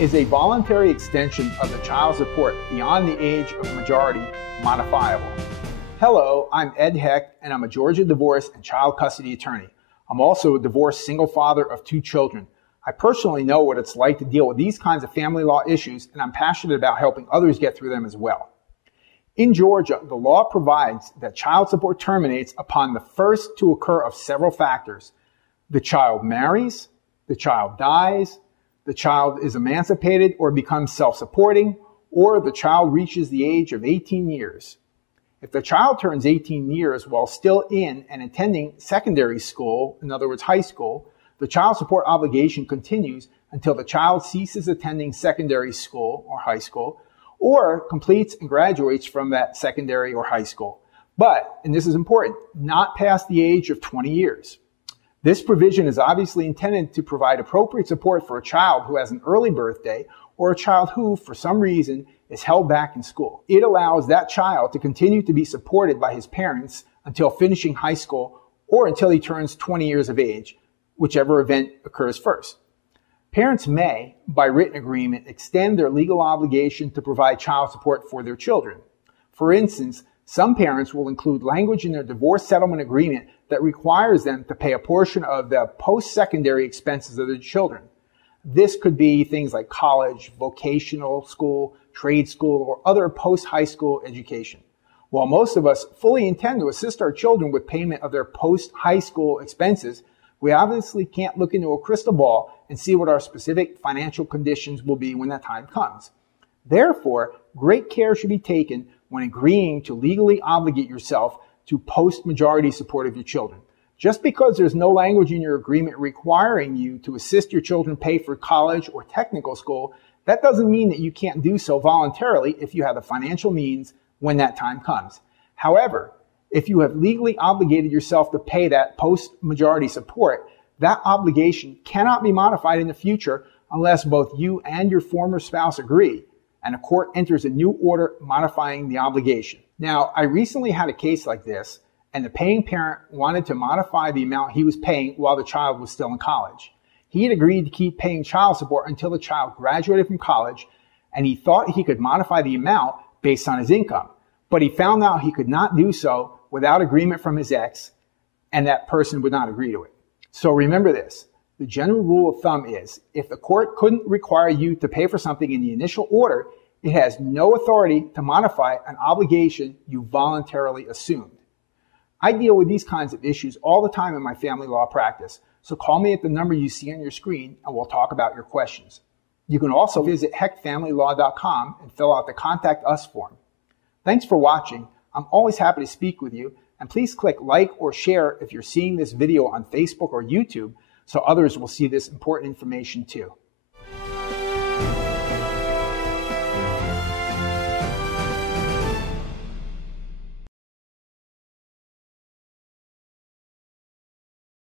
Is a voluntary extension of the child support beyond the age of majority modifiable? Hello, I'm Ed Heck, and I'm a Georgia divorce and child custody attorney. I'm also a divorced single father of 2 children. I personally know what it's like to deal with these kinds of family law issues, and I'm passionate about helping others get through them as well. In Georgia, the law provides that child support terminates upon the first to occur of several factors. The child marries, the child dies, the child is emancipated or becomes self-supporting, or the child reaches the age of 18 years. If the child turns 18 years while still in and attending secondary school, in other words, high school, the child support obligation continues until the child ceases attending secondary school or high school, or completes and graduates from that secondary or high school. But, and this is important, not past the age of 20 years. This provision is obviously intended to provide appropriate support for a child who has an early birthday or a child who, for some reason, is held back in school. It allows that child to continue to be supported by his parents until finishing high school or until he turns 20 years of age, whichever event occurs first. Parents may, by written agreement, extend their legal obligation to provide child support for their children. For instance, some parents will include language in their divorce settlement agreement that requires them to pay a portion of the post-secondary expenses of their children. This could be things like college, vocational school, trade school, or other post-high school education. While most of us fully intend to assist our children with payment of their post-high school expenses, we obviously can't look into a crystal ball and see what our specific financial conditions will be when that time comes. Therefore, great care should be taken when agreeing to legally obligate yourself to post-majority support of your children. Just because there's no language in your agreement requiring you to assist your children pay for college or technical school, that doesn't mean that you can't do so voluntarily if you have the financial means when that time comes. However, if you have legally obligated yourself to pay that post-majority support, that obligation cannot be modified in the future unless both you and your former spouse agree, and a court enters a new order modifying the obligation. Now, I recently had a case like this, and the paying parent wanted to modify the amount he was paying while the child was still in college. He had agreed to keep paying child support until the child graduated from college, and he thought he could modify the amount based on his income. But he found out he could not do so without agreement from his ex, and that person would not agree to it. So remember this. The general rule of thumb is, if the court couldn't require you to pay for something in the initial order, it has no authority to modify an obligation you voluntarily assumed. I deal with these kinds of issues all the time in my family law practice, so call me at the number you see on your screen and we'll talk about your questions. You can also visit heckfamilylaw.com and fill out the Contact Us form. Thanks for watching. I'm always happy to speak with you, and please click like or share if you're seeing this video on Facebook or YouTube so others will see this important information too.